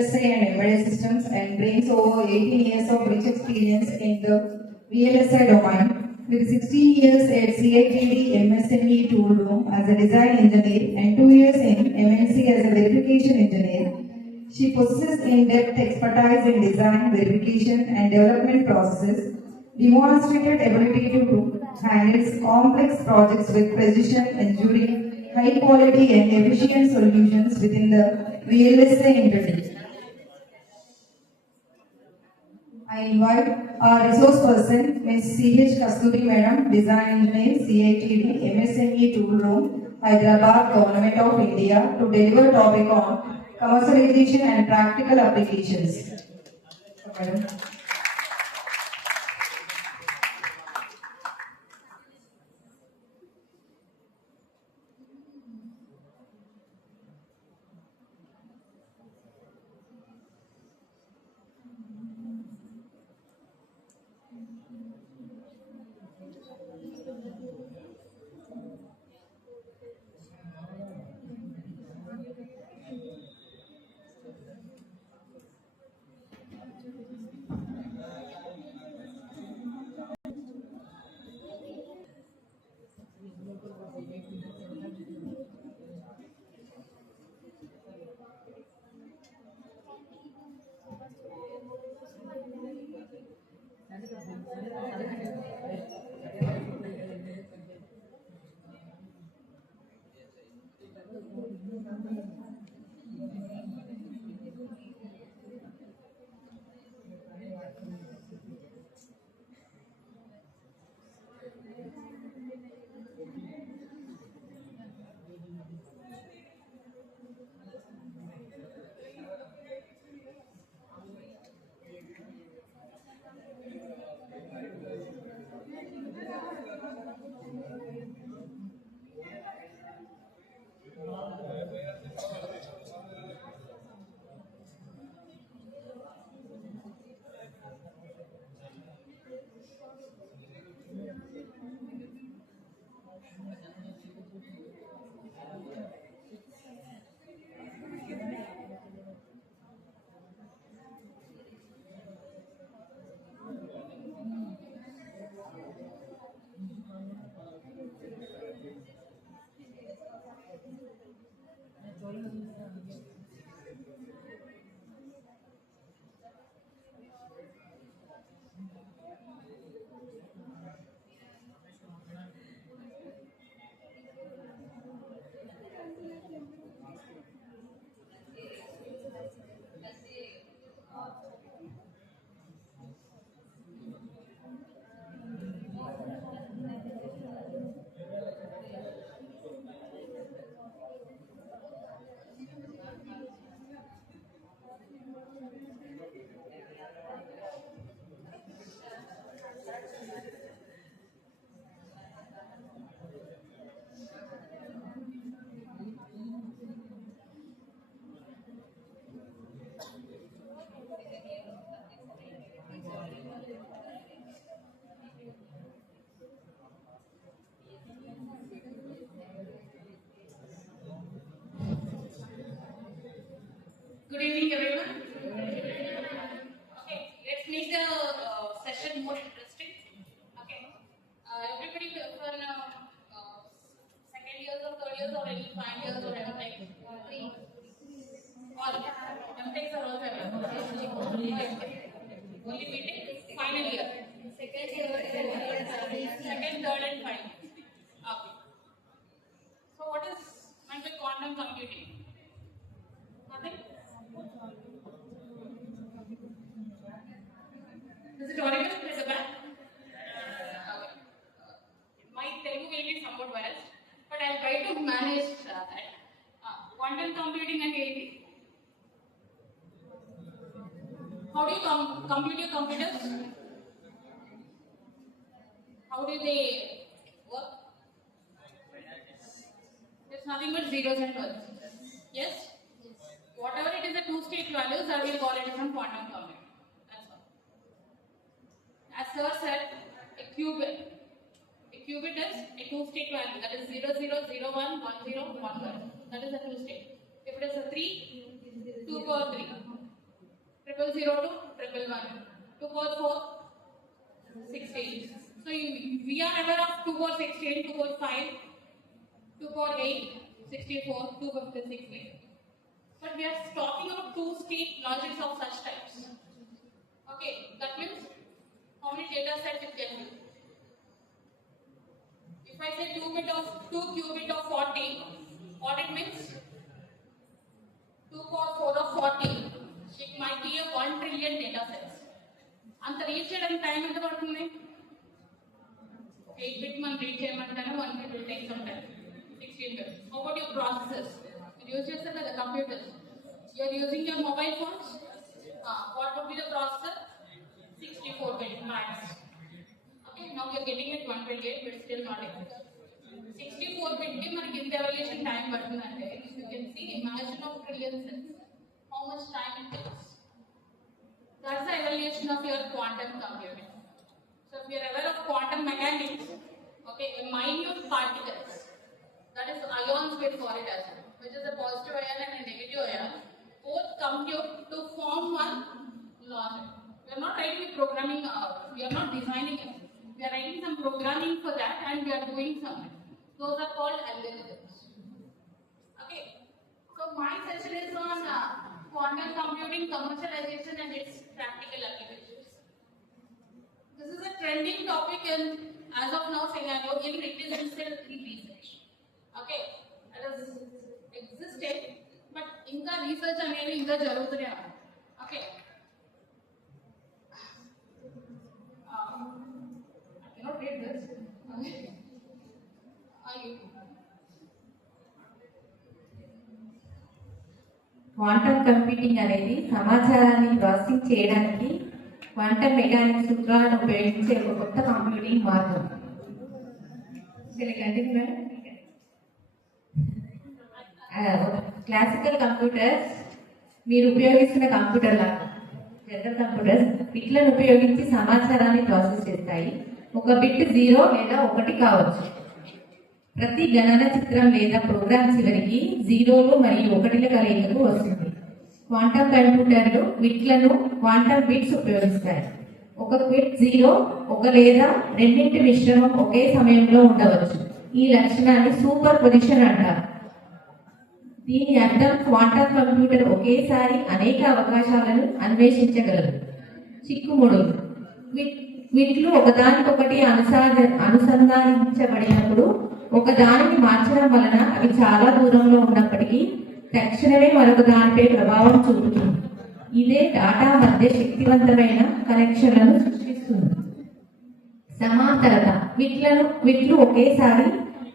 VLSI and embedded systems and brings over 18 years of rich experience in the VLSI domain. With 16 years at CITD MSME tool room as a design engineer and 2 years in MNC as a verification engineer, she possesses in-depth expertise in design, verification and development processes, demonstrated ability to handle complex projects with precision, ensuring high quality and efficient solutions within the VLSI entity. I invite our resource person, Ms. C.H. Kasturi Madam, Design Engineer, CITD, MSME Tool Room, Hyderabad, Government of India, to deliver topic on commercialization and practical applications. Madam. Good evening, everyone. Okay, let's make the session more interesting. Okay, everybody from second years or third years or any 5 years or anything. All MTechs are also available. Only meeting final year. Second, third, and final. Okay. So, what is meant by quantum computing? Nothing. Is it audible at the back? My Telugu will be somewhat biased, but I'll try to manage that. Quantum computing and AICTE. How do you compute your computers? How do they work? It's nothing but zeros and ones. Yes? Whatever it is the two-state values, I will call it from quantum computing. That's all. As sir said, a qubit is a two-state value, that is 0, 0, 0, 1, 1, 0, 1, 1. That is a two-state. If it is a 3, 2 power 3. 002, 111, 2 power 4, 16. So we are aware of 2 power 16, 2 power 5, 2 power 8, 64, 256. But we are talking about two-state logics of such types. Okay, that means how many data sets it can be. If I say 2 qubit of 40, what it means? 2 power 4 of 40. It might be a 1 trillion data sets. And the reach and time ఎంత పడుతుంది 8 bit మనం reach చేయమంటాను 1 bit will take some time 16 bit. How about your processors? You use yourself as a computers. You are using your mobile phones. What would be the processor? 64 bit max. Okay, now we are getting it 128 but still not able. 64 bit ki manaki inta evaluation time padundante you can see imagine of trillion cells how much time it takes. That's the evaluation of your quantum computing. So if you are aware of quantum mechanics, okay, a minute particles, that is ions with for it as well, which is a positive ion and a negative ion, both compute to form one logic. We are not writing programming, we are not designing it. We are writing some programming for that and we are doing something. Those are called algorithms. Okay, so my session is on quantum computing, commercialization and its practical applications. This is a trending topic and as of now scenario in it is still in research. Okay, it has existed but inka research anedi inka jarugutune undi. Okay, I cannot read this. Okay. Quantum computing అనేది సమాచారాన్ని processing చేయడానికి quantum mechanics సూత్రాలను ఉపయోగించే ఒక కొత్త computing మార్గం. Classical computers మీరు ఉపయోగిస్తున్న కంప్యూటర్ లాగా జనరల్ కంప్యూటర్స్ బిట్లను ఉపయోగించి సమాచారాన్ని ప్రాసెస్ చేస్తాయి. ఒక బిట్ 0 లేదా 1 కావచ్చు. ప్రతి గణన చిత్రం లేదా ప్రోగ్రామ్ చివరికి 0లు మరియు 1ల కలయికకు వస్తుంది. క్వాంటమ్ కంప్యూటర్లు బిట్లను క్వాంటమ్ బిట్స్ ఉపయోగిస్తాయి. ఒక బిట్ 0, 1 లేదా రెండింటి మిశ్రమం ఒకే సమయంలో ఉండవచ్చు. ఈ లక్షణాన్ని సూపర్ పొజిషన్ అంటారు. దీని అర్థం క్వాంటమ్ కంప్యూటర్ ఒకేసారి అనేక అవకాశాలను అన్వేషించగలదు. చిక్కుముడులు వీటిలో ఒకదానికొకటి అనుసంధానించబడినప్పుడు ఒకదానిని మార్చడం వలన అవి చాలా దూరంలో ఉన్నప్పటికీ తక్షణమే మరొక దానిపై ప్రభావం చూపుతుంది. ఇదే డాటా మధ్య శక్తివంతమైన కనెక్షన్లను సృష్టిస్తుంది. సమాంతరత వీటిలు ఒకేసారి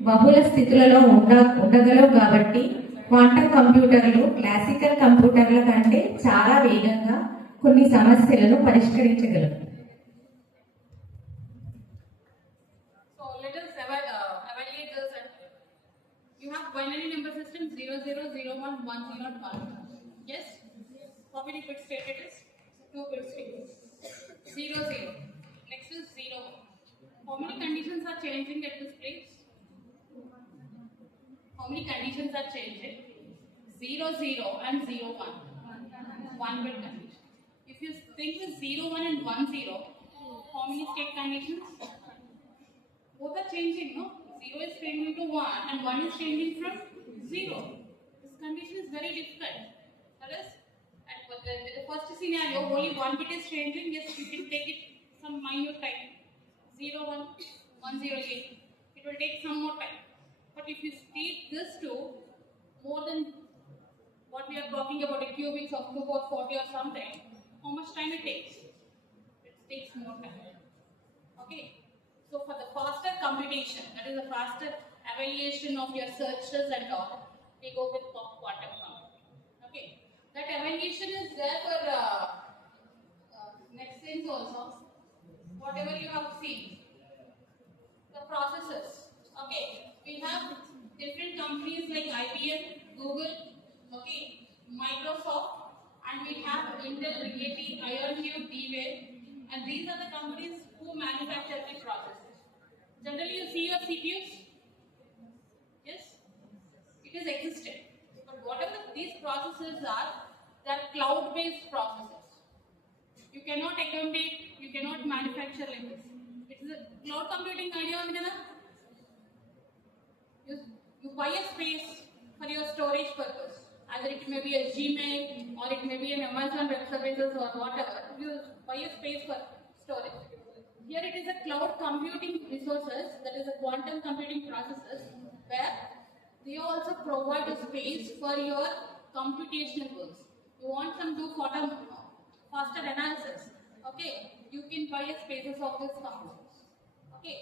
బహుళ స్థితులలో ఉండగలవు కాబట్టి క్వాంటమ్ కంప్యూటర్లు క్లాసికల్ కంప్యూటర్ల కంటే చాలా వేగంగా కొన్ని సమస్యలను పరిష్కరించగలవు. You have binary number system 0, 0, 0, 1, 1, 0, 1. Yes? How many bits state it is? 2 bits state. 0, 0. Next is 0, 1. How many conditions are changing at this place? How many conditions are changing? 0, 0 and 0, 1. 1 bit condition. If you think with 0, 1 and 1, 0, how many state conditions? Both are changing, no? 0 is changing to 1 and 1 is changing from 0. This condition is very difficult. That is, at the first scenario, only 1 bit is changing. Yes, you can take it some minute time. 0, 1, 1, 0, 8. It will take some more time. But if you take this to more than what we are talking about, a cubics of 2 or 40 or something, how much time it takes? It takes more time. Okay. So for the faster computation, that is the faster evaluation of your searches and all, we go with quantum computing. Okay, that evaluation is there for next things also. Whatever you have seen, the processes. Okay, we have different companies like IBM, Google, okay, Microsoft, and we have Intel, Rigetti, IonQ, D-Wave, and these are the companies who manufacture the processors. Generally, you see your CPUs. Yes, it is existed. But whatever these processors are, they are cloud-based processors. You cannot accommodate, you cannot manufacture like this. It is a cloud computing idea on you buy a space for your storage purpose. Either it may be a Gmail or it may be an Amazon Web Services or whatever. You buy a space for storage. Here it is a cloud computing resources, that is a quantum computing processes, where they also provide a space for your computational works. You want some do faster analysis. Okay, you can buy a spaces of these computers. Okay,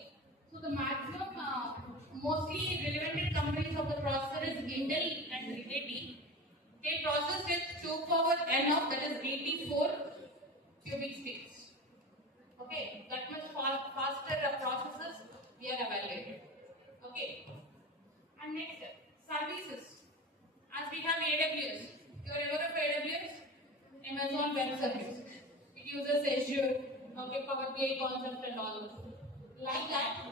so the maximum mostly relevant companies of the processor is Intel and AT. They process with 2 power n of, that is 84 cubic states. Okay, that much faster processes we are evaluated. Okay, and next services. As we have AWS, you are aware of AWS? Amazon Web Services. It uses Azure, okay, Power BI concept and all. Like that,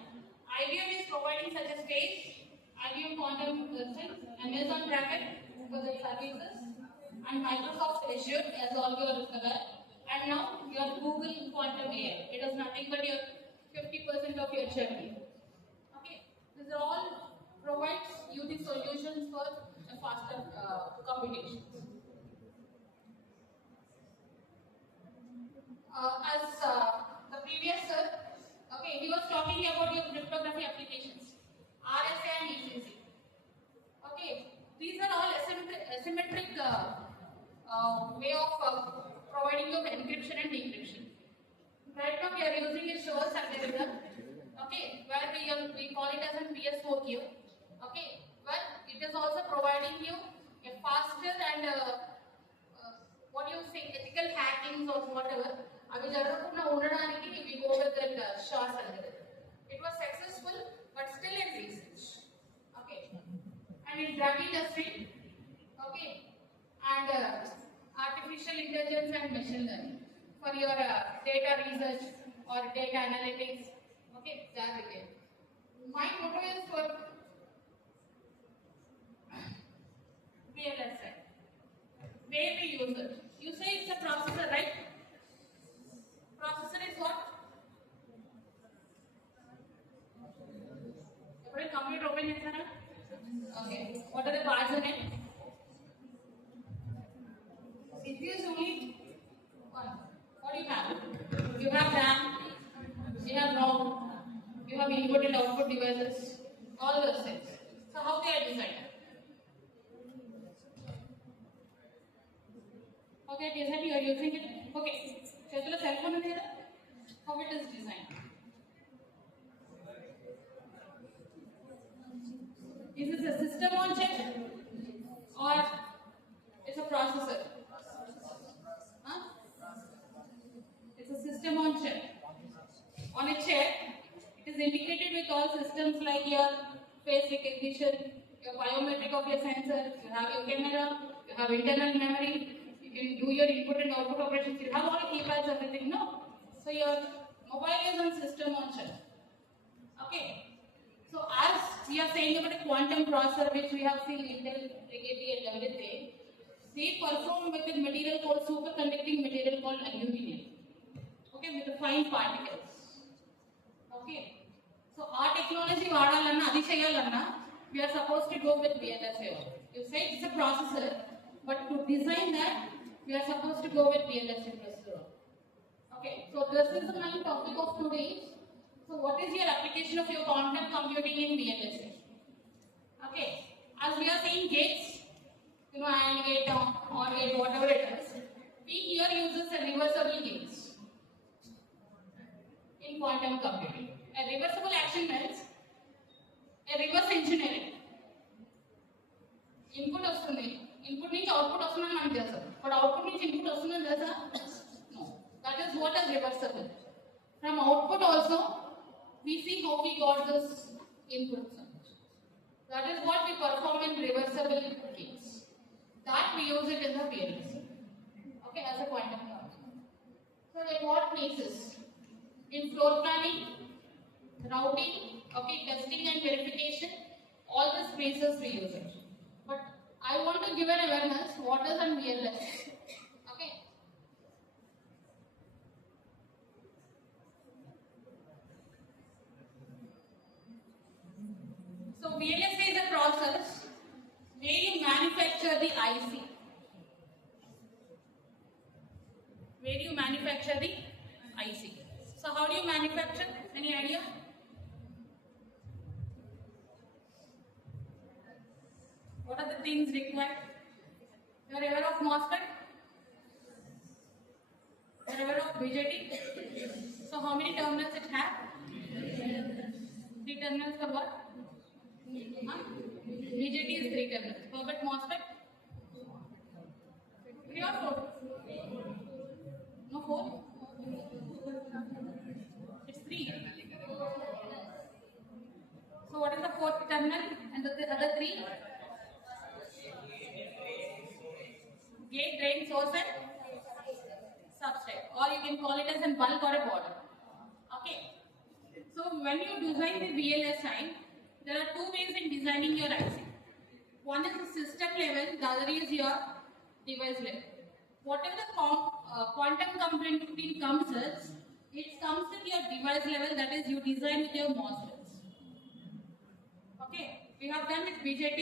IBM is providing such a space. IBM Quantum Systems, Amazon Bracket for the services, and Microsoft Azure, as all you are aware. And now your Google Quantum AI. It is nothing but your 50% of your journey. Okay, these are all provides you the solutions for a faster computation. As the previous sir, okay, he was talking about your cryptography applications, RSA and ECC. Okay, these are all asymmetric way of providing you encryption and decryption. Right now we are using a source algorithm, okay, where we call it as a PSOQ, okay, where it is also providing you a faster and what you say ethical hackings or whatever. అవి జరగకుండా ఉండడానికి we go with that SHA's algorithm. It was successful, but still in research. Okay, and in drug industry, okay, and artificial intelligence and machine learning for your data research or data analytics. Okay, that again. My motto is for VLSI. Where we use it? You say it's a processor, right? Processor is what? Every computer open is there? Okay. What are the parts in it? CPU is only one. What do you have? You have RAM, you have ROM, you have input and output devices, all those things. So how they are designed? Okay, design you are using it. Okay, so cell phone is there. How it is designed? Is this a system on chip or it's a processor? Huh? It's a system on chip. On a chip, it is integrated with all systems like your face recognition, your biometric of your sensor, you have your camera, you have internal memory. You can do your input and output operations. You have all keypads, everything, no? So your mobile is on system on chip. Okay. So as we are saying about a quantum processor, which we have seen Intel, AT and everything, they perform with a material called superconducting material called aluminum. Okay, with the fine particles. Okay. So our technology vaadalanna adi cheyalanna, we are supposed to go with VLSI. You say it's a processor, but to design that, we are supposed to go with VLSI processor. Okay, so this is the main topic of today. So what is your application of your quantum computing in VLSI? Okay, as we are saying gates, AND gate, OR gate, whatever it is, we here uses a reversible gates in quantum computing. A reversible action means a reverse engineering. Input వస్తుంది, input నుంచి output వస్తుందని మనకు తెలుసు, but output నుంచి input వస్తుందని తెలుసా? No. That is what is reversible. From output also, we see how we got this input. That is what we perform in reversible gates. That we use it in the VLSI. Okay, as a quantum computer. So like what places? In floor planning, routing, okay, testing and verification, all the spaces we use it. But I want to give an awareness what is an VLSI. Okay. the IC? Where do you manufacture the IC? So how do you manufacture? Any idea? What are the things required? You are aware of MOSFET? You are aware of BJT? So how many terminals it has? 3 terminals for what? Huh? BJT is 3 terminals. How about MOSFET? 3 or 4? No 4? It's 3. So what is the 4th terminal and the other 3? Gate, drain, source and substrate, or you can call it as a bulb or a border. Okay. So when you design the VLSI, there are 2 ways in designing your IC. One is the system level, the other is your device level. Whatever the quantum computing comes as, it comes with your device level, that is you design with your MOSFETs. Okay. We have done with BJT,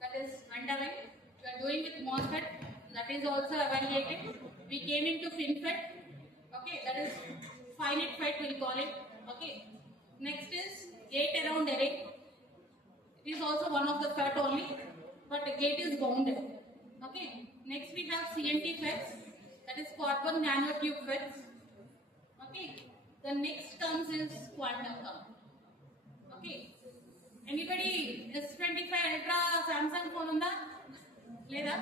that is underway. We are doing with MOSFET, that is also evaluated. We came into FinFET, okay, that is finite FET we'll call it, okay. Next is gate around array. It is also one of the FET only, but the gate is bounded, okay. Next we have CNT FETs, that is carbon nanotube FETs, okay. The next comes is quantum computing, okay. Anybody S25 Ultra Samsung phone unda? Leda?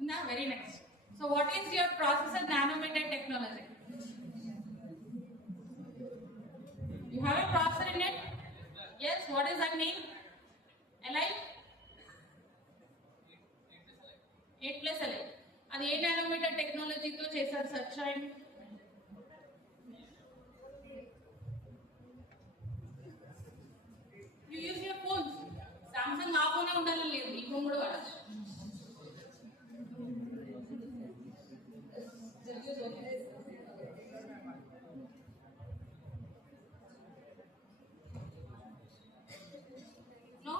Unda? Very next. So what is your processor nanometer technology? You have a processor in it? Yes, what is that name? Li? 8 plus Li. And 8 nanometer technology to chesar search and you use your phones. Samsung ఆ ఫోనే ఉండాలని లేదు, ఈ phone కూడా వాడచ్చు. No?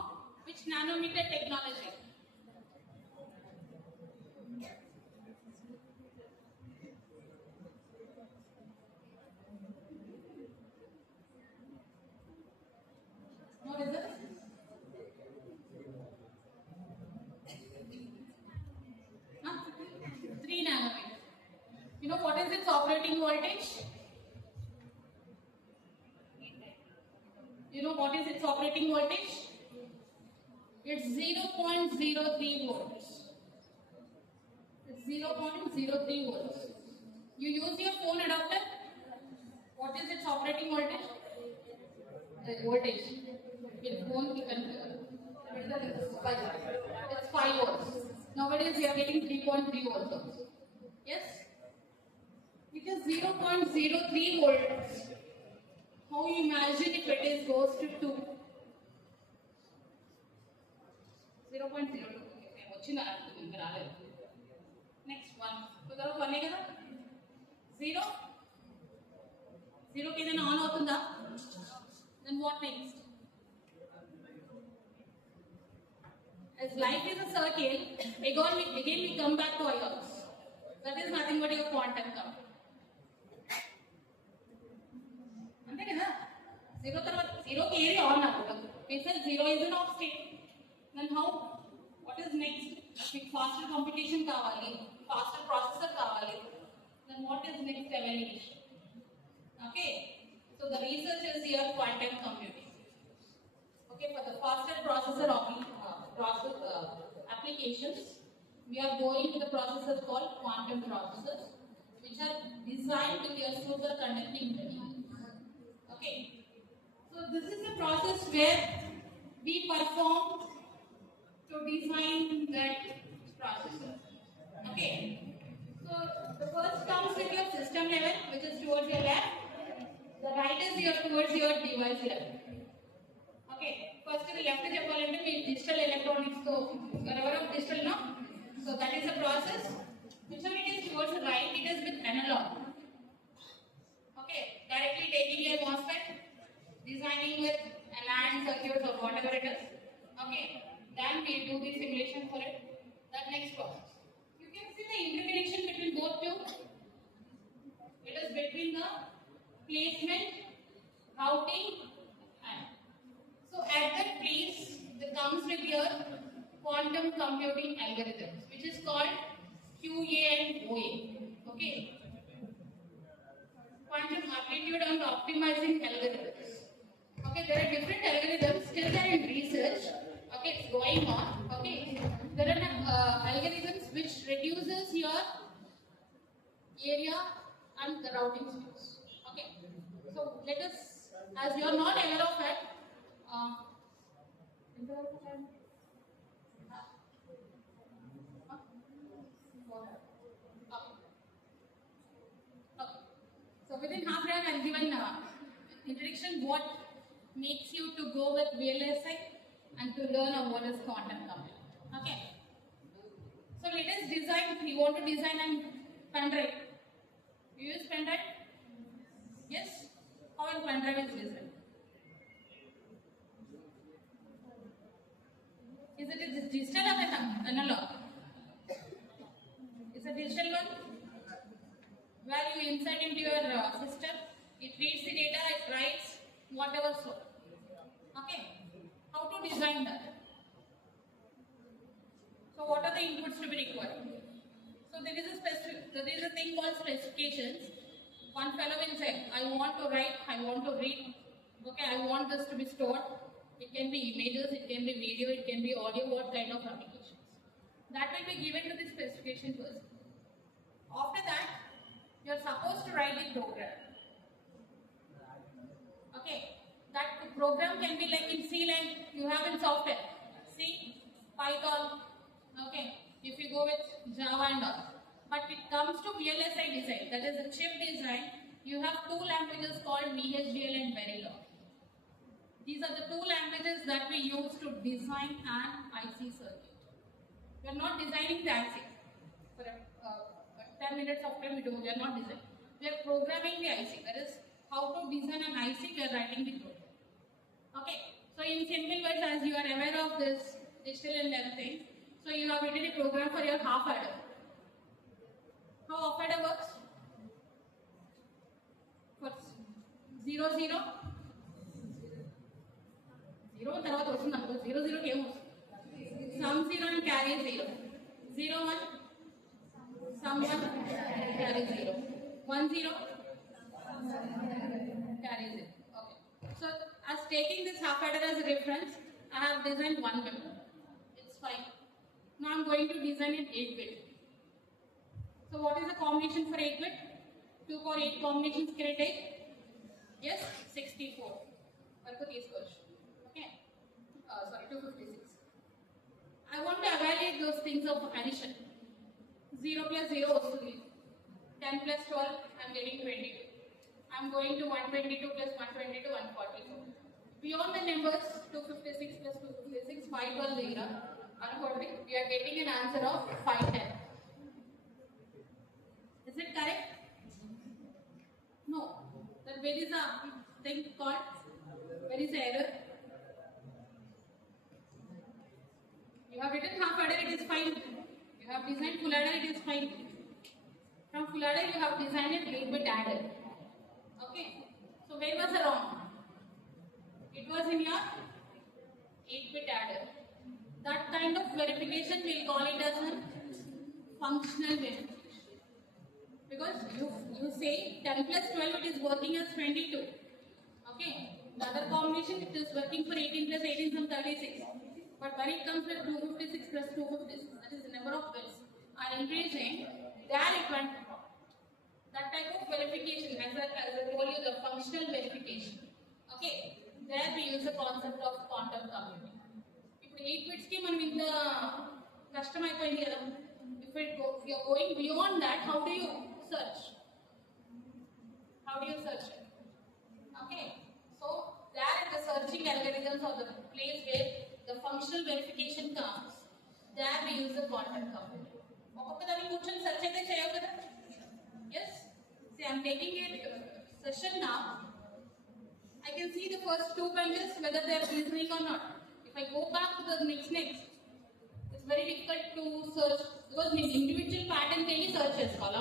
Which nanometer technology? No results? Huh? 3 nanometers. You know what is its operating voltage? You know what is its operating voltage? It's 0.03 volts. It's 0.03 volts. You use your phone adapter. What is its operating voltage? Voltage. In phone you can it's 5 volts. Nowadays you are getting 3.3 volts also. Yes? It is 0.03 volts. How you imagine if it is goes to 2? 0.02. Next one. So 1 kada? 0? 0 ki on avutunda? Then what next? As life is a circle, again we come back to ions. That is nothing but your quantum computing. అంతే కదా 0 తర్వాత 0 కి ఏది on అవ్వదు. We said 0 is an off state. Then how? What is next? మీకు faster computation కావాలి, faster processor కావాలి. Then what is next evaluation? Okay. So the research is here quantum computing. Okay, for the faster processor applications, we are going to the processors called quantum processors, which are designed with your superconducting material. Okay, so this is the process where we perform to design that processor. Okay, so the first comes with your system level, which is towards your left. The right is towards your device level. Okay, first the left చెప్పాలంటే మీ digital electronics తో whatever of digital no, so that is the process. Whichever it is towards the right, it is with analog. Okay, directly taking your MOSFET, designing with a LAN circuits or whatever it is. Okay, then we do the simulation for it. next one. You can see the interconnection between both two. It is between the placement, routing, and so at that place, that comes with your quantum computing algorithms, which is called QA and OA. Okay, quantum amplitude and optimizing algorithms. Okay, there are different algorithms. Still, they are in research. Okay, it's going on. Okay, there are algorithms which reduces your area and the routing space. Okay, so let us, as you are not aware of it, uh, okay. Okay. So within half an hour, I'll give an introduction what makes you to go with VLSI and to learn on what is quantum computing. Okay. So let us design. You want to design an pen drive. You use pen drive? Yes. How a pen drive is designed? Is it a digital or analog? It's a digital one where you insert into your system. It reads the data. It writes whatever so. Okay. How to design that? So what are the inputs to be required? So there is a thing called specifications. One fellow will say, I want to write, I want to read, okay, I want this to be stored. It can be images, it can be video, it can be audio, what kind of applications. That will be given to the specification first. After that, you are supposed to write the program. Okay, that program can be like in C line, you have in software, C, Python, okay, if you go with Java and all. But it comes to VLSI design, that is a chip design, you have two languages called VHDL and Verilog. These are the two languages that we use to design an IC circuit. We are not designing the IC. For 10 minutes of time we are not designing. We are programming the IC. That is how to design an IC, we are writing the program. Okay. So in simple words, as you are aware of this digital and everything, so you have written a program for your half adder. How half adder works? For 0, 0. 0 తర్వాత వస్తుంది అనుకో 0 0 కి ఏమొస్తుంది some 0 and carry 0 0 1 sum 1 carry 0 1 0 carry 0. Okay, so as taking this half adder as a reference, I have designed one bit. It's fine. Now I'm going to design an 8-bit. So what is the combination for 8-bit? 2 core 8 combinations create? Yes, 64 వరకు తీసుకోవచ్చు. Okay, sorry, 256. I want to evaluate those things of addition. 0 plus 0 వస్తుంది. 10 plus 12, I'm getting 22. I'm going to 122 plus 122, 144. Beyond the numbers, 256 plus 256, 512 there. Accordingly, we are getting an answer of 510. Is it correct? No. Then where is the thing called? Where is the error? You have written half adder, it is fine. You have designed full adder, it is fine. From full adder, you have designed an 8-bit adder. Okay. So where was the wrong? It was in your 8-bit adder. That kind of verification, we will call it as a functional verification. Because you say 10 plus 12, it is working as 22. Okay. The other combination, it is working for 18 plus 18, some 36. But when it comes with 256 plus 256, that is the number of bits are increasing, there it went wrong. That type of verification, as I told you, the functional verification. Okay, there we use the concept of quantum computing. If 8 bits ki manam inta custom అయిపోయింది కదా. If you are going beyond that, how do you search? How do you search it? Okay, so there the searching algorithms are the place where the functional verification comes. There we use the quantum computing. ఒక్కొక్కదాన్ని కూర్చొని search అయితే చేయవు కదా. Yes. See, I am taking a session now. I can see the first 2 benches whether they are reasoning or not. If I go back to the next, it's very difficult to search because in individual pattern can you search as well.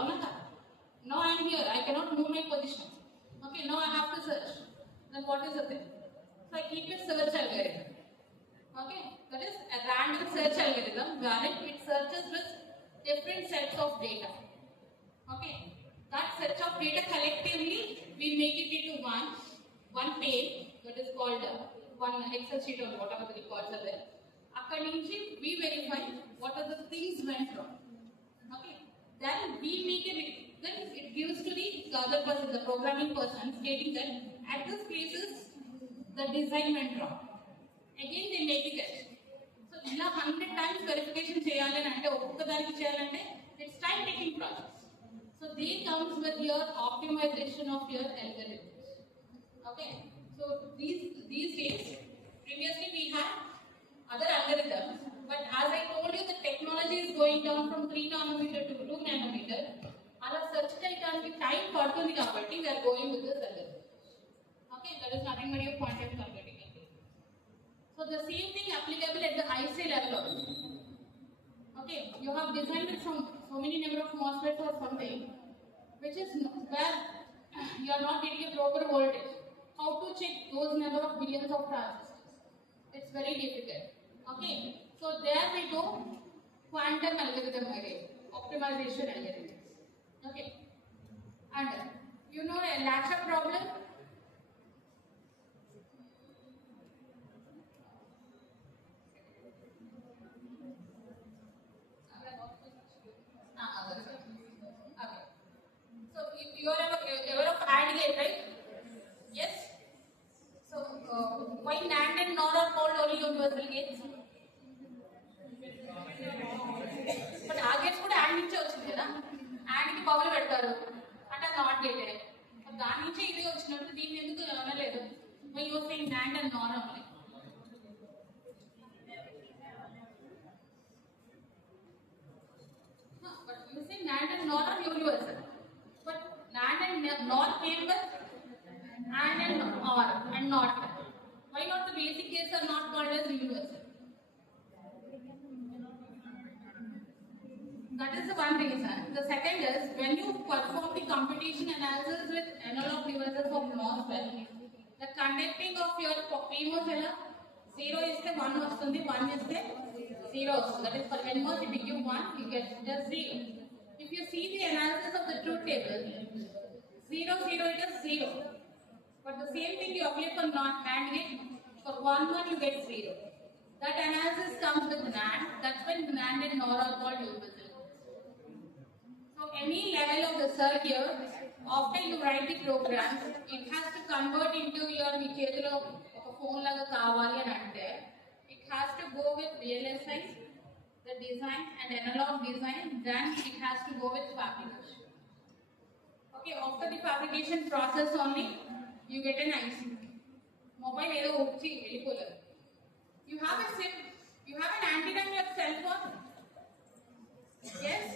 Now I am here, I cannot move my position. Okay, now I have to search. Then what is the thing? So I keep a search algorithm. Okay, that is a random search algorithm wherein it searches with different sets of data. Okay, that set of data collectively we make it into one page that is called one Excel sheet or whatever the records are there. Accordingly, we verify what are the things went wrong. Okay, then we make then it gives to the other person, the programming person, stating that at this places the design went wrong. Again they make it test. So ఇలా 100 times verification చేయాలని అంటే ఒక్కొక్కదానికి చేయాలంటే it's time taking process. So they comes with your optimization of your algorithms. Okay. So these days, previously we had other algorithms, but as I told you, the technology is going down from 3 nanometer to 2 nanometer. అలా search చేయడానికి time పడుతుంది కాబట్టి we are going with this algorithm. Okay, that is nothing but your quantum computing. So the same thing applicable at the IC level. Okay, you have designed with so many number of MOSFETs or something, which is where you are not getting a proper voltage. How to check those number of billions of transistors? It's very difficult. Okay, so there we go, quantum algorithm again, optimization algorithms. Okay, and you know a latch-up problem. Okay. So you are ever of AND gate, right? Yes. So why NAND and NOR are called only universal gates? But ఆ gates కూడా AND నుంచే వచ్చింది కదా. AND కి power పెడతారు అంటే not గేటే. దాని నుంచే ఇది వచ్చినట్టు దీన్ని ఎందుకు అనలేదు? Why you are saying NAND and NOR only? But you say NAND and NOR are universal. But NAND and NOR came with AND and OR and NOT. Why not the basic gates are not called as universal? That is the one reason. The second is when you perform the computation analysis with analog devices of MOSFET, the conducting of your PMOS is 0 is the 1 vastundi, 1 is the 0 vastundi. That is for NMOS if you give 1, you get just 0. If you see the analysis of the truth table, 0, 0 it is 0. But the same thing you apply for NAND gate, for 1, 1 you get 0. That analysis comes with NAND, that's when NAND and NOR are called universal. So any level of the circuit, after you write the program, it has to convert into your phone laga kavali and ante. It has to go with VLSI, the design and analog design, then it has to go with fabrication. Okay, after the fabrication process only, you get an IC. Mobile edo uchi velipoladu. You have a SIM, you have an antenna in your cell phone. Yes,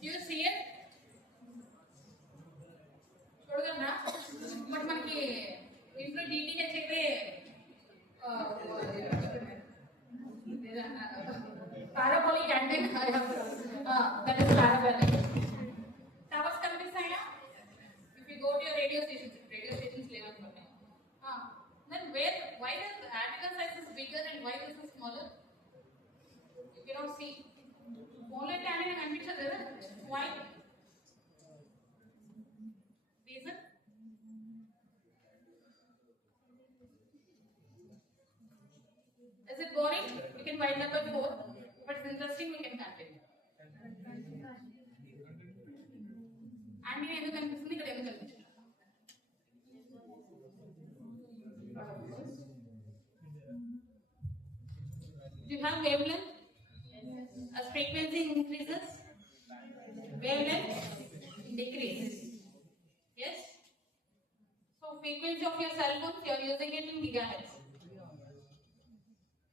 do you see it? చూడగలరా but మనకి ఇంట్లో DTH అయితే parabolic antenna that is parabolic. Towers కనిపిస్తాయా? If you go to your radio stations లేవనుకోండి. Then why is the antenna size is bigger and why this is smaller? You cannot see. Only antenna కనిపించదు కదా? Why? Reason? Is it boring? We can wind up at 4. But it's interesting, we can continue. And you ఎందుకు కనిపిస్తుంది ఇక్కడ ఎందుకు కనిపిస్తుంది? Do you have wavelength? As frequency increases, wavelength decreases. Yes? So frequency of your cell phone, you are using it in gigahertz.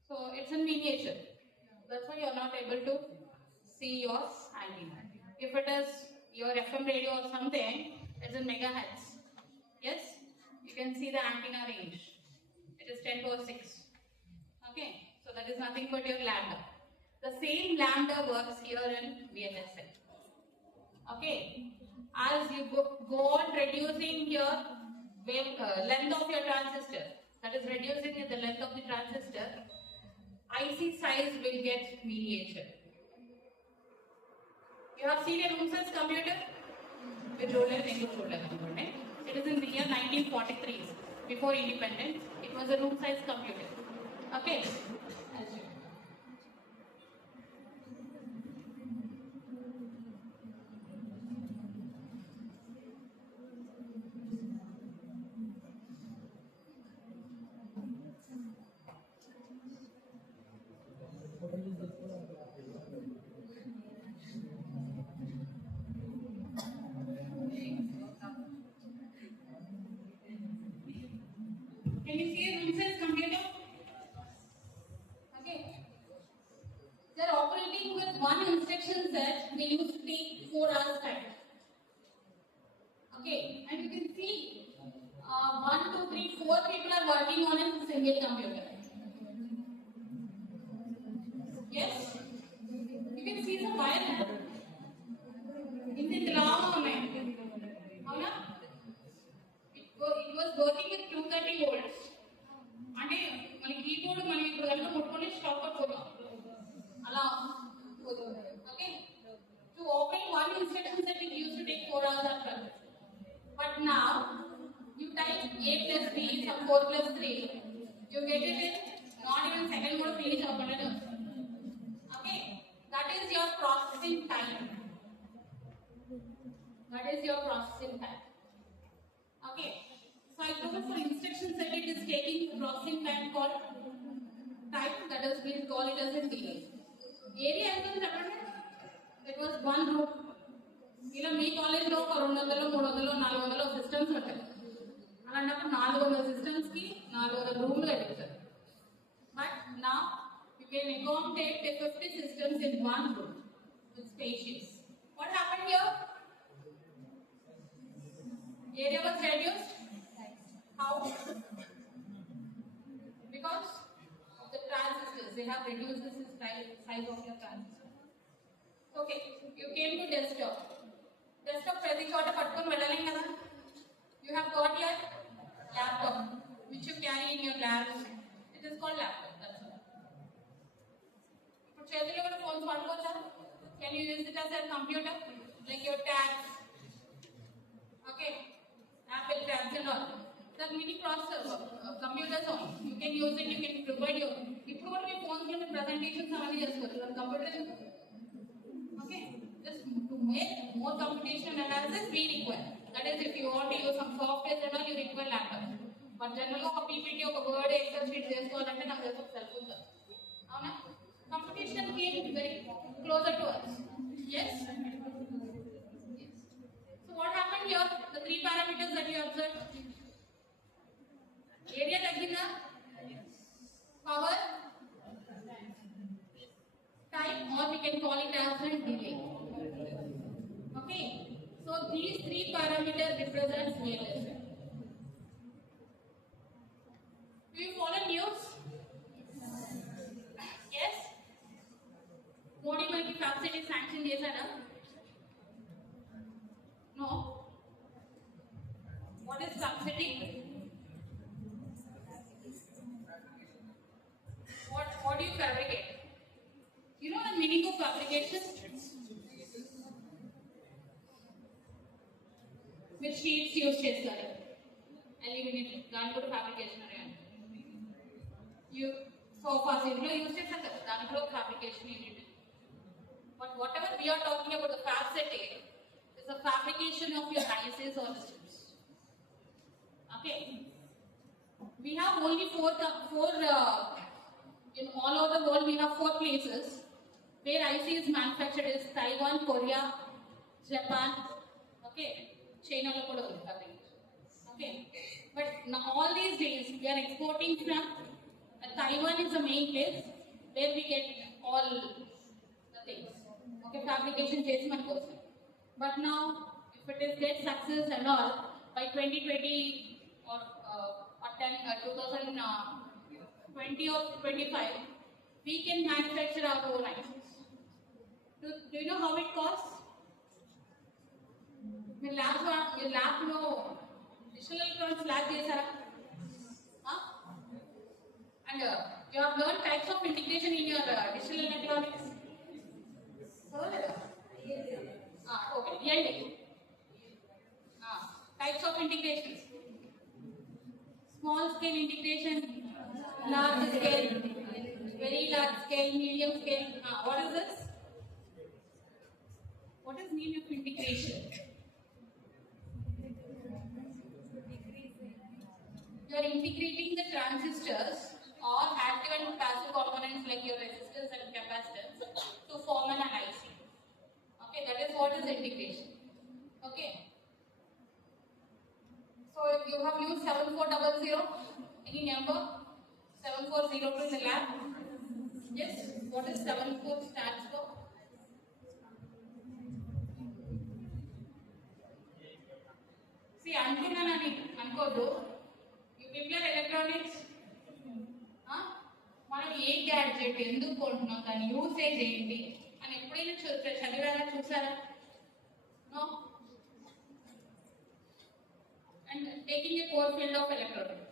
So it's in miniature. That's why you are not able to see your antenna. If it is your FM radio or something, it's in megahertz. Yes? You can see the antenna range. It is 10 to 6. Okay? So that is nothing but your lambda. The same lambda works here in VLSI. Okay. As you go on reducing your length of your transistor, that is reducing the length of the transistor, IC size will get miniature. You have seen a room size computer with roller and roller component. It is in the year 1943, before independence. It was a room size computer. Okay. Can you see a room size computer? Okay. They are operating with one instruction set. They used to take 4 hours time. Okay, and you can see 1, 2, 3, 4 people are working on a single computer. Yes? You can see the wire. In long it was working with 230 volts. అంటే మన keyboard మనం ఇప్పుడు కనుక ముట్టుకొని stop అయిపోతాం అలా okay to open one instruction set it used to take 4 hours or 12. But now you type a plus b some 4 plus 3, you get it in not even second mode finish అవ్వలేదు. Okay, that is your processing time. That is your processing time. Okay, so I told for instruction set it is taking processing time called time, that is we'll call it as a delay. Area ఎంత చెప్పండి, it was one room. ఇలా మీ కాలేజ్లో ఒక 200 300 400 systems ఉంటాయి. అలాంటప్పుడు 400 సిస్టమ్స్కి 400 రూమ్లు కట్టించారు. But నా you can accommodate 50 systems in one room with spacious. What happened here? Area was reduced. How? Because of the transistors. They have reduced the size of your transistor. Okay, you came to desktop. Desktop ప్రతి చోట పట్టుకొని వెళ్ళలేం కదా. You have got your laptop which you carry in your lab. It is called laptop. That's all. ఇప్పుడు చేతిలో కూడా phones పట్టుకోవచ్చా? Can you use it as a computer? Like your tabs. Okay. Apple tabs and all. The mini processor, computers on. You can use it, you can provide your. ఇప్పుడు కూడా మీ phones లో presentations అవన్నీ చేసుకోవచ్చు. Computer. Okay. Just to make more computation analysis we require. That is if you want to use some software and all you require laptop. But generally ఒక PPT ఒక word excel sheet చేసుకోవాలంటే నాకు తెలుసు cell phone కాదు. అవునా? Computation came very closer to us. Yes. So what happened here? The 3 parameters that you observed. Area తగ్గిందా? Power, time, or we can call it as a delay. Okay. So these 3 parameters represents VLSI. Do you follow news? Yes. Modi మనకి subsidy sanction చేశాడా? No. What is subsidy? What do you fabricate? You know the meaning of fabrication? Which sheets use చేస్తారు? Aluminum. దాని కూడా fabrication అనే అంటారు. You sofas ఇంట్లో use చేస్తారు కదా, దాని కూడా fabrication unit. But whatever we are talking about the fab setting is the fabrication of your ICs or systems. Okay. We have only four in all over the world we have 4 places where IC is manufactured is Taiwan, Korea, Japan, okay, China lo kuda undi. Okay. But now all these days we are exporting from Taiwan is the main place where we get all the things. Okay, fabrication chesi మన కోసం. But now, if it is get success and all, by 2020 or 2020 or 25, we can manufacture our own ICs. Do you know how it costs? మీరు ల్యాబ్లో digital electronics lab చేశారా? And you have learned types of integration in your digital electronics. Okay, DLD. Types of integrations. Small scale integration, large scale, very large scale, medium scale. What is this? What is mean of integration? You are integrating the transistors or active and passive components like your resistors and capacitors to form an IC. Okay, that is what is integration. Okay. So you have used 7400. Any number? 7402 in the lab? Yes. What is 74 stands for? See, antunanani ankodu. You people are electronics. మనం ఏ gadget ఎందుకు కొంటున్నాం, దాని usage ఏంటి అని ఎప్పుడైనా చదివారా, చూసారా? No. And taking a core field of electronics.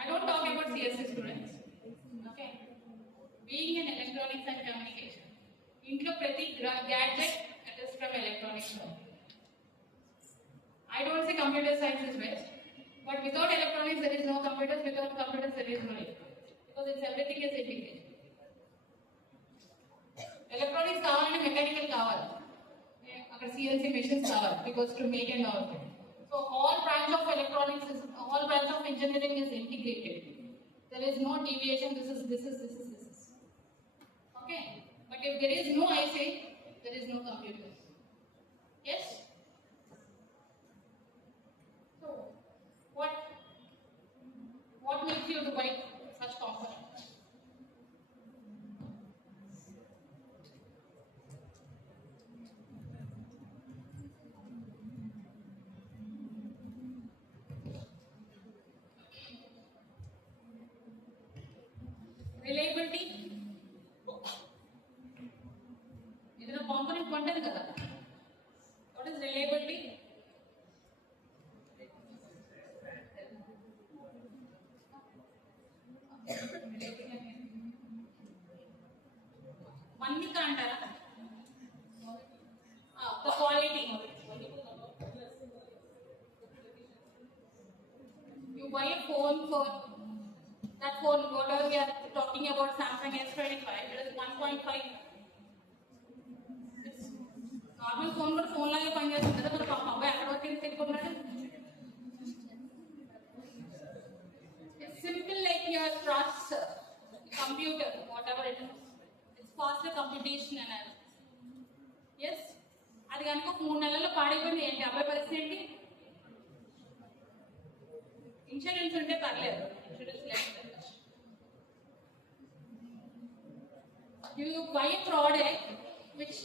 I don't talk about CSC students. Okay. Being in electronics and communication. Intlo prati gadget that is from electronics. I don't say computer science is best, but without electronics there is no computers. Without computers there is no electronics. Because it's everything is integrated. Electronics kavalante mechanical kavali. Akada CNC machines kavali because to make and all. So all branch of electronics is, all branch of engineering is integrated. There is no deviation. This is. Okay. But if there is no IC, there is no computers. Yes. So what makes you to buy such components? Reliability. This is a component content kada. What is reliability? Mannika antara. The quality. You buy a phone for that phone, whatever we are talking about, Samsung S25, it is 1.5. It's normal phone, but phone like a panja sundara par papa ba akada vaki telukunnadu. It's simple like your processor, computer, whatever it is. It's faster computation analysis. Yes. అది కనుక 3 నెలల్లో పాడైపోయింది ఏంటి అబ్బాయి పరిస్థితి ఏంటి? Insurance ఉంటే పర్లేదు, ఇన్సూరెన్స్ లేకపోతే you buy a product which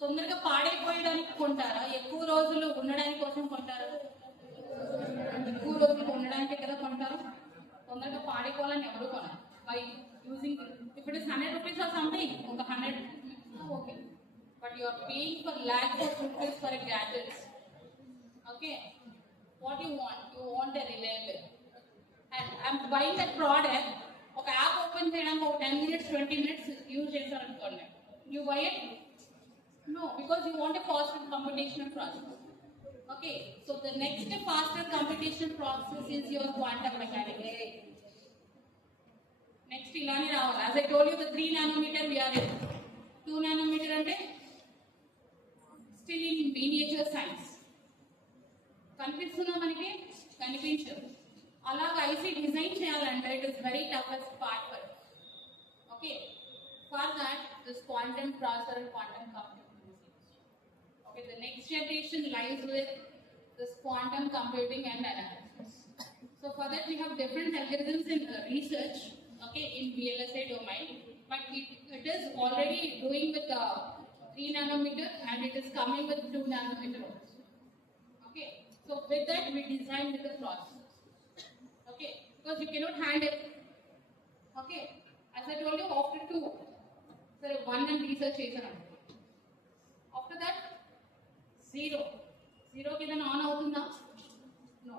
తొందరగా పాడైపోయడానికి కొంటారా, ఎక్కువ రోజులు ఉండడానికి కోసం కొంటారా? ఎక్కువ రోజులు ఉండడానికి కదా కొంటారు. తొందరగా పాడైపోవాలని ఎవరు కొనరు. By using if it is 100 rupees or something, ఒక 100 okay, but you are paying for lakhs of rupees for a gadget. Okay, what you want a reliable, and I'm buying that product. ఒక app open చేయడానికి ఒక 10 minutes 20 minutes use చేశారనుకోండి, you buy it? No, because you want a faster computational process. Okay, so the next faster computational process is your quantum mechanics. Next ilani raవాలి. As I told you, the 3 nanometer we are in. 2 nanometer అంటే still in miniature science. కనిపిస్తుందా మనకి? కనిపించదు. అలాగా IC design చేయాలంటే it is very toughest part for. Okay, for that this quantum processor and quantum computing. Okay, the next generation lies with this quantum computing and analysis. So for that we have different algorithms in research, okay, in VLSI domain, but it is already doing with 3 nanometer and it is coming with 2 nanometer also. Okay, so with that we design with the process. Okay, because you cannot handle. Okay, As I told you, after 2, so 1 and research చేశాను. After that, 0. 0 కి then on అవుతుందా? No.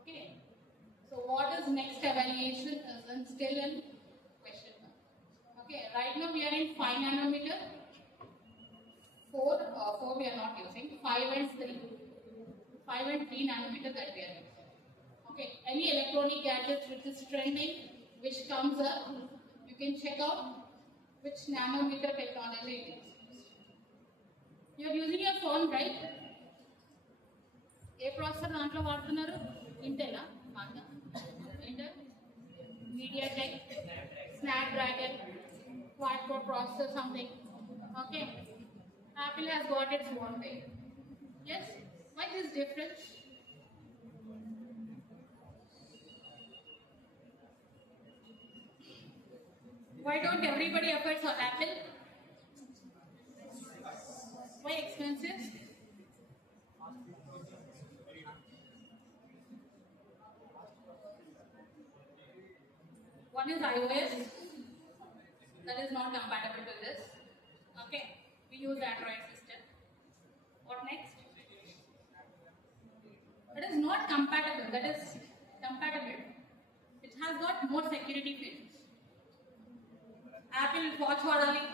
Okay. So what is next evaluation is then still in question mark. Okay. Right now we are in 5 nanometer. 4 we are not using. 5 and 3. 5 and 3 nanometer that we are using. Okay, any electronic gadgets which is trending, which comes up, you can check out which nanometer technology it is. You are using your phone, right? ఏ processor దాంట్లో వాడుతున్నారు? ఇంటెలా? Intel, MediaTek, Snapdragon, quad-core processor, something. Okay, Apple has got its own way. Yes, why this difference? Why don't everybody efforts on Apple? Why expensive? One is iOS, that is not compatible with this. Okay, we use Android system. What next? That is not compatible, that is compatible. It has got more security features. Apple Watch వాడాలి,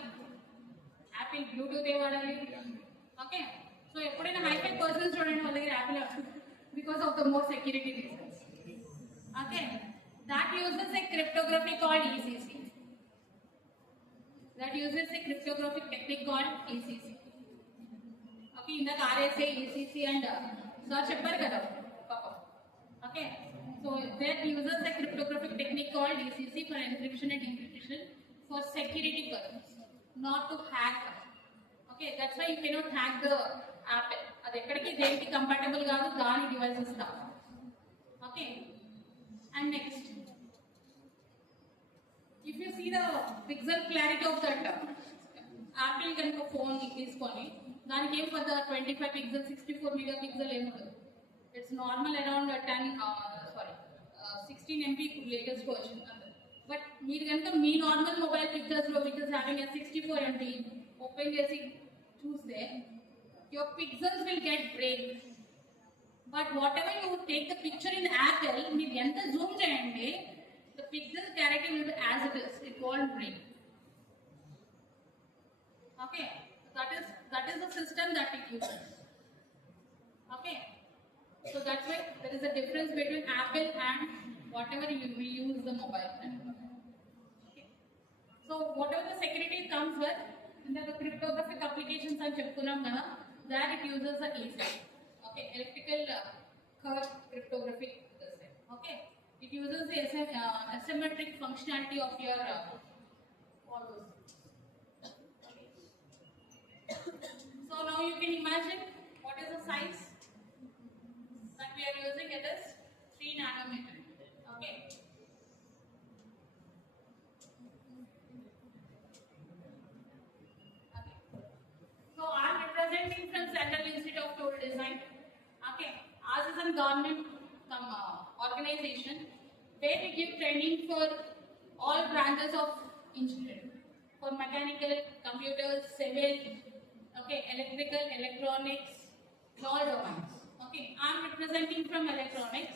Apple Bluetooth వాడాలి. Okay, so ఎప్పుడైనా high-tech persons చూడండి వాళ్ళ దగ్గర Apple because of the more security reasons. Okay, that uses a cryptography called ECC. That uses a cryptographic technique called ECC. Okay, in the RSA, ECC and search చెప్పారు కదా పాపం. Okay, so that uses a cryptographic technique called ECC for encryption and decryption for security purposes, not to hack. Okay, that's why you cannot hack the Apple. అది ఎక్కడికి దేనికి compatible కాదు, దాని devices law. Okay, and next, if you see the pixel clarity of that Apple కనుక phone తీసుకొని దానికి ఏం పెద్ద 25 pixel 64 megapixel ఏముంటుంది. It's normal around 16 MB latest version. But మీరు కనుక మీ నార్మల్ మొబైల్ పిక్చర్స్ లో which is having 64 MB open చేసి చూస్తే your pixels will get break. But what ever you take the picture in Apple, మీరు ఎంత Zoom చేయండి, the pixel clarity will be as it is, it won't break. Okay, that is the system that it uses. Okay, so that's why there is a difference between Apple and whatever we use the mobile network. Okay, so whatever the security comes with in the cryptographic applications and చెప్పుకున్నాం కదా, that it uses the ECC. Okay, electrical curve cryptographic system. Okay, it uses the asymmetric functionality of your all those. So now you can imagine what is the size that we are using. It is 3 nanometer. Okay. Okay. So I am representing from Central Institute of Tool Design. Okay. Ours is a government organization where we give training for all branches of engineering, for mechanical, computers, civil, okay, electrical, electronics, all domains. Okay, I am representing from electronics.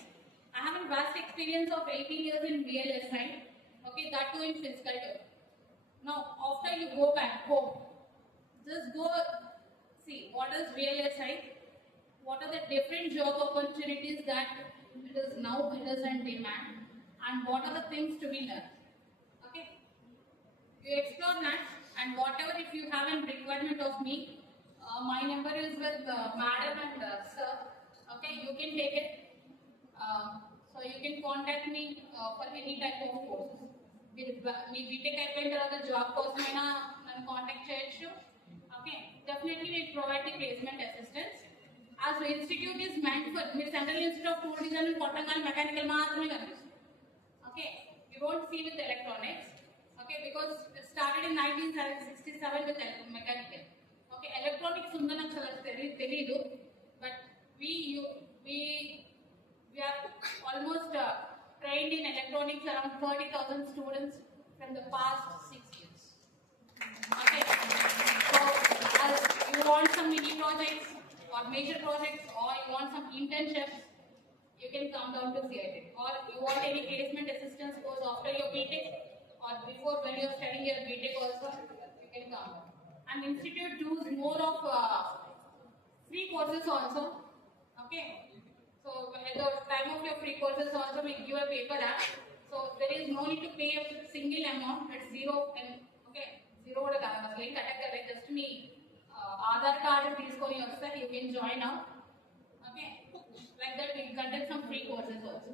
I have a vast experience of 18 years in VLSI. Okay, that too in physical term. Now, after you go back home, just go see what is VLSI, what are the different job opportunities that it is now in demand, and what are the things to be learned. Okay, you explore that, and whatever if you have a requirement of me, my number is with madam and sir. Okay, you can take it. So you can contact me for any type of courses. మీ BTech అయిపోయిన తర్వాత job కోసమైనా నన్ను contact చేయొచ్చు. Okay, definitely we provide the placement assistance. As the institute is meant for, మీరు central institute of tool design కొట్టంగానే mechanical మాత్రమే కనిపిస్తుంది. Okay, you won't see with electronics. Okay, because it started in 1967 with mechanical. Okay, electronics ఉందని నాకు అసలు తెలీదు. But we have almost trained in electronics around 30,000 students from the past 6 years. Okay. So, you want some mini projects or major projects, or you want some internships, you can come down to CIT. Or you want any placement assistance course after your BTech, or before when you are studying your BTech also, you can come down. And institute does more of free courses also. Okay. So at the time of your free courses also, we give a paper app. So there is no need to pay a single amount at zero. And okay, zero would have just me Aadhaar card తీసుకొని వస్తే you can join now. Okay, like that we conduct some free courses also.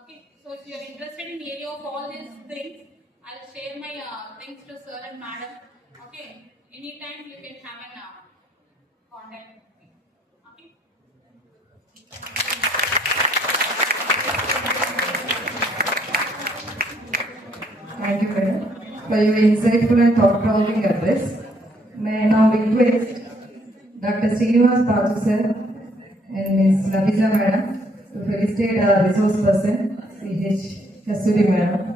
Okay, so if you are interested in the area of all these things, I'll share my things to sir and madam. Okay, anytime you can have an contact with me. Okay. Thank you, madam, for your insightful and thought-provoking address. May I now request Dr. Srinivas Thakur sir and Ms. Labija madam to felicitate our resource person, C.H. Kasturi madam.